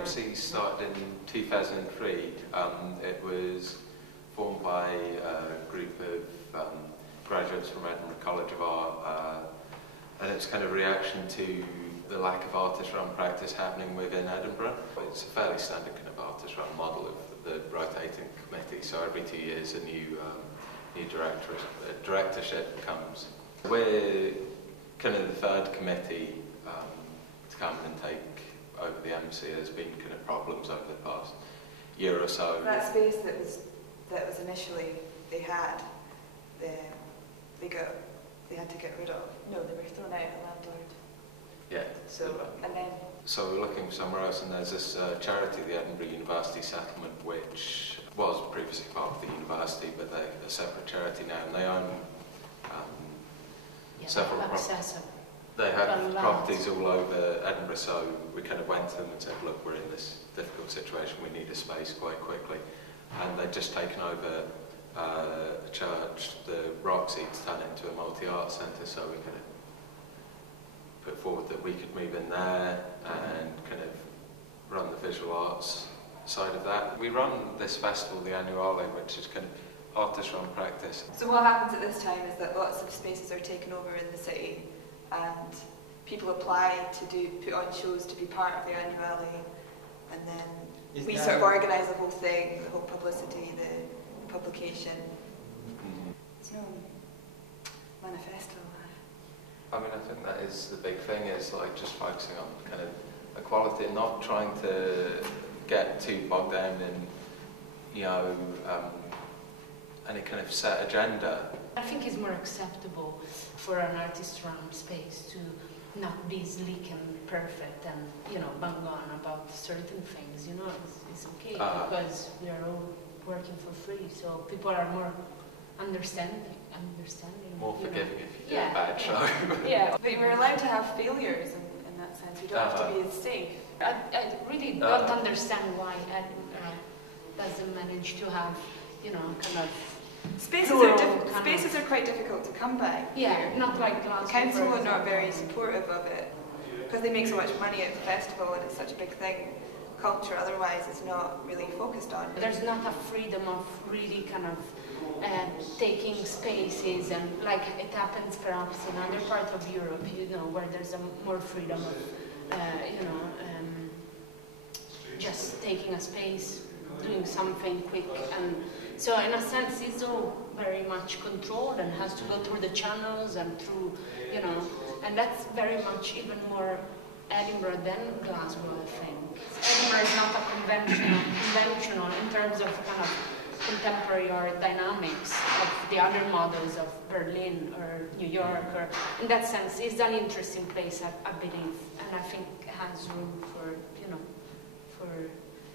MC started in 2003. It was formed by a group of graduates from Edinburgh College of Art, and it's kind of a reaction to the lack of artist-run practice happening within Edinburgh. It's a fairly standard kind of artist-run model of the rotating committee, so every 2 years a new directorship comes. We're kind of the third committee to come and take over the MC. There's been kind of problems over the past year or so. That space that was initially they had to get rid of. No, they were thrown out of the landlord. Yeah. So we're looking for somewhere else, and there's this charity, the Edinburgh University Settlement, which was previously part of the university, but they're a separate charity now, and they own several properties. They have properties all over Edinburgh, so we kind of went to them and said, look, we're in this difficult situation, we need a space quite quickly. And they'd just taken over a church, the Roxy, to turn it into a multi-art centre, so we kind of put forward that we could move in there and kind of run the visual arts side of that. We run this festival, the Annuale, which is kind of artist-run practice. So what happens at this time is that lots of spaces are taken over in the city, and people apply to put on shows to be part of the Annuale, and then we sort of organise the whole thing, the whole publicity, the publication. There's no manifesto. I mean, I think that is the big thing, is like just focusing on kind of equality and not trying to get too bogged down in, you know, any kind of set agenda. I think it's more acceptable for an artist-run space to not be sleek and perfect and, you know, bang on about certain things, you know, it's okay because we are all working for free, so people are more understanding. More forgiving if you do a bad show. Yeah, but we're allowed to have failures in that sense. We don't have to be as safe. I really don't understand why Edinburgh doesn't manage to have, you know, kind of spaces are quite difficult to come by. Yeah, here. Not like Glasgow. The council are not very supportive of it because they make so much money at the festival and it's such a big thing. Culture otherwise is not really focused on. There's not a freedom of really kind of taking spaces, and like it happens perhaps in other parts of Europe, you know, where there's more freedom of, you know, just taking a space, doing something quick, and so in a sense it's all very much controlled and has to go through the channels and through, you know, and that's very much even more Edinburgh than Glasgow, I think. Edinburgh is not a conventional in terms of kind of contemporary art dynamics of the other models of Berlin or New York, or in that sense it's an interesting place, I believe, and I think it has room for,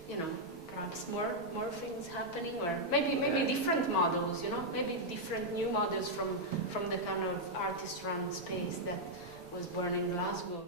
you know, perhaps more things happening, or maybe different models, you know, maybe different new models from the kind of artist-run space that was born in Glasgow.